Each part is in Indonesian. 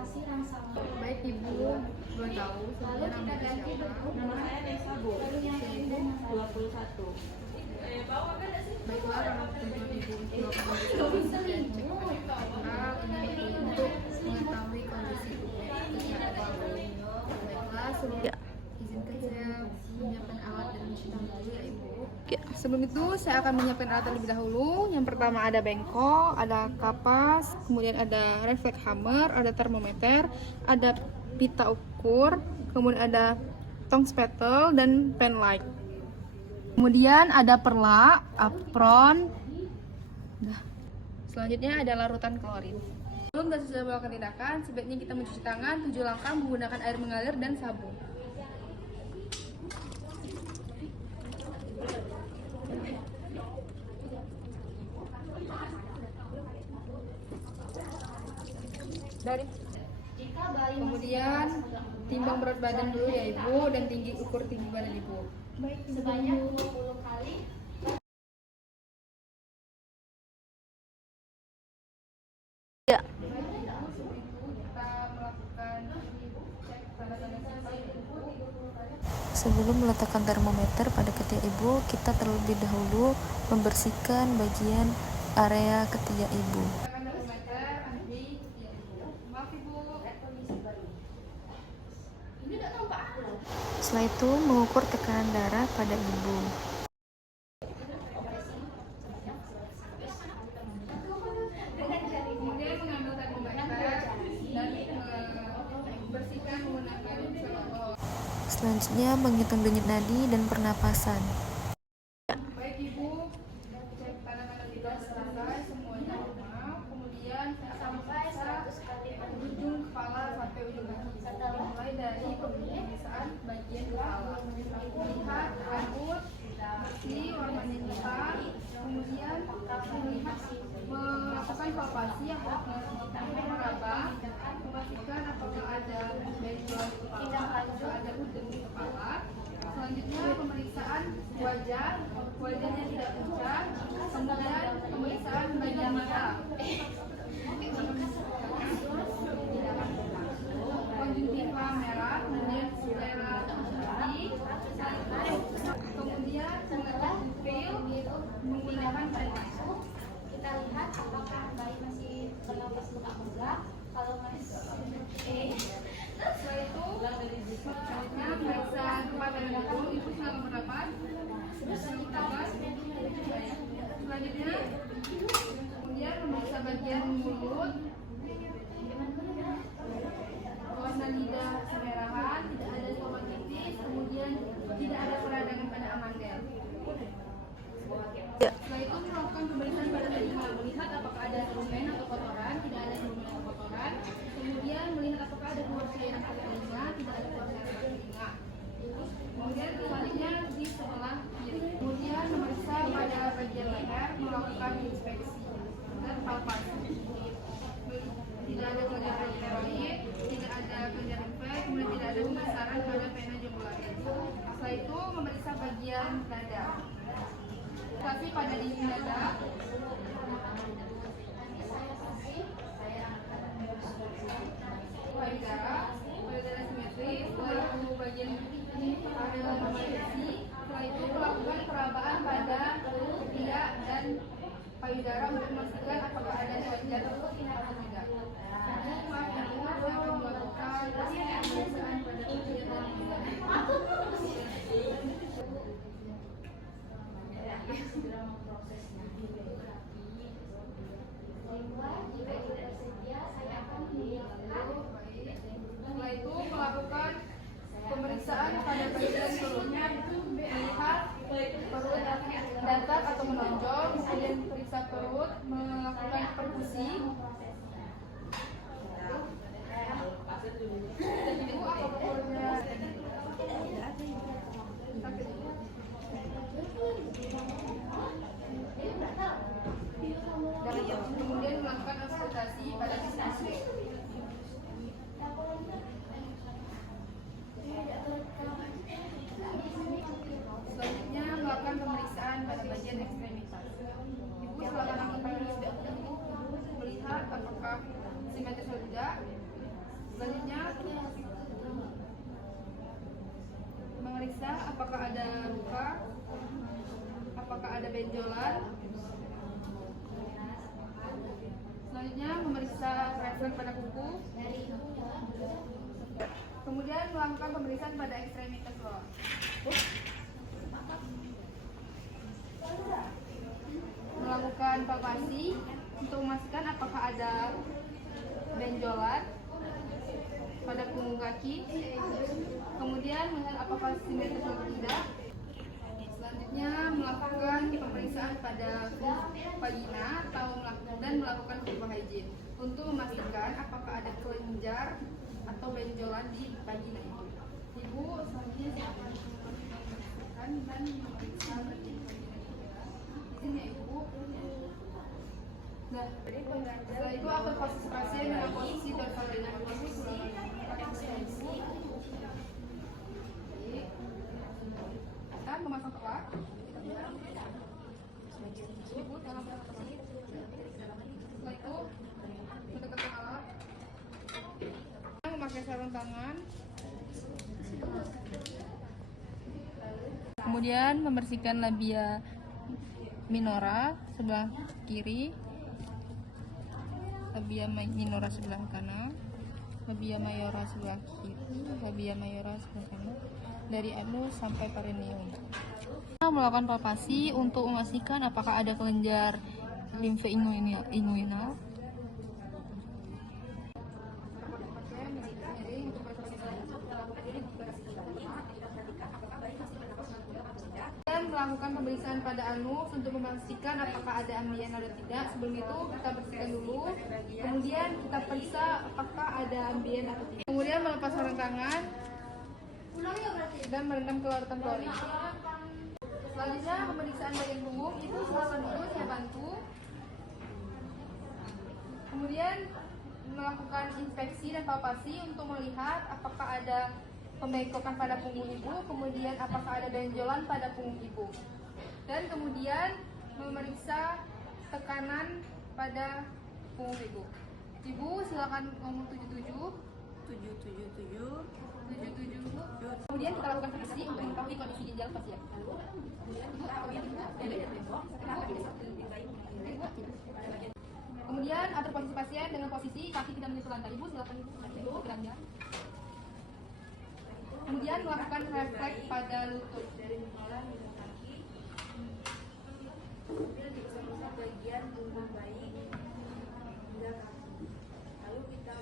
Baik Ibu, boleh tahu sebenarnya nama Ibu siapa? Nama saya Nesa Bu, ibu 21. Baiklah, karena tujuan Ibu untuk melakukan dan cek mental ini untuk mengetahui kondisi Ibu secara awal. Baiklah, sebelum izinkan saya menyiapkan alat dan mesin dulu ya Ibu. Ya, sebelum itu saya akan menyiapkan alat terlebih dahulu. Yang pertama ada bengkok, ada kapas, kemudian ada refleks hammer, ada termometer, ada pita ukur, kemudian ada tong spatel dan pen light. Kemudian ada perla, apron. Nah, selanjutnya ada larutan klorin. Sebelum dan sesudah melakukan tindakan, sebaiknya kita mencuci tangan 7 langkah menggunakan air mengalir dan sabun. Kemudian timbang berat badan dulu ya Ibu dan ukur tinggi badan Ibu. Sebanyak 20 kali. Ya. Sebelum meletakkan termometer pada ketiak Ibu, kita terlebih dahulu membersihkan bagian area ketiak Ibu. Setelah itu mengukur tekanan darah pada Ibu. Kemudian mengambil termometer dan membersihkan menggunakan alkohol. Selanjutnya menghitung denyut nadi dan pernapasan. Baik Ibu, cek tangan kita selesai semuanya normal. Kemudian sampai 100 kali ujung kepala sampai ujung kaki. Mulai dari pemeriksaan bagian kepala. Lihat rambut bersih warnanya hitam. Kemudian melakukan palpasi yang meraba, memastikan apakah ada benjol kepala atau ada udeng di kepala. Selanjutnya pemeriksaan wajah, wajahnya tidak pucat. Kemudian pemeriksaan bagian mata, konjungtiva merah, kemudian sclera putih, kemudian mengecek pupil menggunakan pencet. Kita lihat apakah bayi masih bernapas enggak. Kalau masih Setelah itu, selanjutnya periksa tempat yang dulu, Ibu sedang bernapas. Selanjutnya, kemudian memeriksa bagian mulut, warna lidah kemerahan, tidak ada stomatitis, kemudian tidak ada peradangan pada amandel. Setelah itu melakukan pemeriksaan pada telinga, melihat apakah ada rumen atau kotoran, tidak ada rumen atau kotoran. Kemudian melihat apakah ada keluar cairan pada telinga, tidak ada keluar cairan pada telinga. Kemudian selanjutnya di sebelah kiri. Kemudian memeriksa pada bagian leher, melakukan inspeksi dan palpasi. Tidak ada kelenjar tiroid, tidak ada kelenjar infek, kemudian tidak ada pembesaran pada vena jugularis. Setelah itu memeriksa bagian dada. Tapi pada dinding dada, payudara simetris, setelah itu bagian pada normalisasi, setelah itu melakukan perabaan pada ketiak dan payudara untuk memastikan apakah ada wajar atau tidak. Maaf Ibu, saya akan melakukan pemeriksaan pada ketiak dan payudara. segera memprosesnya. Jika tidak tersedia, saya akan mengirimkan. Setelah itu melakukan pemeriksaan pada bagian perutnya, melihat perut datar atau menonjol, kemudian periksa perut, melakukan perkusi. Ibu apakah perutnya sakit? Kemudian melakukan auskultasi pada sisi. benjolan. Selanjutnya memeriksa refleks pada kuku. Kemudian melakukan pemeriksaan pada ekstremitas bawah. Melakukan palpasi untuk memastikan apakah ada benjolan pada punggung kaki. Kemudian melihat apakah simetris atau tidak. Selanjutnya melakukan pemeriksaan pada vagina dan melakukan vulva hygiene untuk memastikan apakah ada kelenjar atau benjolan di vagina itu. Ibu selanjutnya silakan memastikan dan memeriksa vagina juga. Di sini ya Ibu. Nah, setelah itu atur posisi pasien dengan posisi dorsal dengan posisi ekstensi. Dan memasang alat. Ibu dalam posisi. Setelah itu mendekatkan alat. Memakai sarung tangan. Kemudian membersihkan labia minora sebelah kiri, labia minora sebelah kanan, labia mayora sebelah kiri, labia mayora sebelah kanan, dari anus sampai perineum. Kita melakukan palpasi untuk memastikan apakah ada kelenjar limfe inguinal. Dan melakukan pemeriksaan pada anus untuk memastikan apakah ada ambien atau tidak. Sebelum itu kita bersihkan dulu, kemudian kita periksa apakah ada ambien atau tidak. Kemudian melepas sarung tangan dan merendam ke larutan klorin. Selanjutnya pemeriksaan bagian punggung, itu silakan dulu saya bantu. Kemudian melakukan inspeksi dan palpasi untuk melihat apakah ada pembengkokan pada punggung ibu, kemudian apakah ada benjolan pada punggung ibu, dan kemudian memeriksa tekanan pada punggung ibu. Ibu silakan ngomong 77. 777. Kemudian kita lakukan revisi untuk mengetahui kondisi ginjal pasien. Kemudian atur posisi pasien dengan posisi kaki tidak menyentuh lantai. Ibu silakan ibu geraknya. Kemudian melakukan refleks pada lutut. Kemudian diusap-usap bagian tubuh bayi hingga kaki. Lalu kita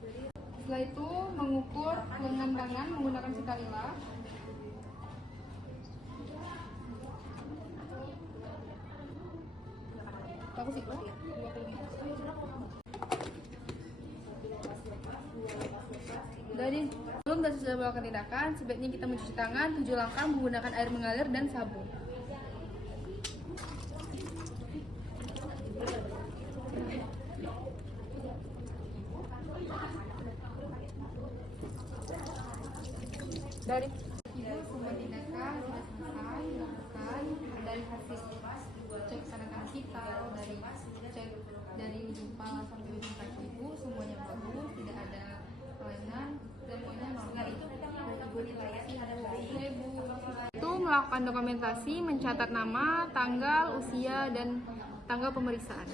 beri. Setelah itu mengukur lengan tangan menggunakan sikalila. Bagus itu. Dari sebelum dan sesudah melakukan tindakan, sebaiknya kita mencuci tangan 7 langkah menggunakan air mengalir dan sabun. Dari ibu semua tindakan sudah selesai dilakukan. Dari hasil cek kanan kita, dari ujung kepala sampai ujung kaki ibu semuanya bagus, tidak ada kelainan, semuanya normal. Itu melakukan dokumentasi, mencatat nama, tanggal, usia, dan tanggal pemeriksaan.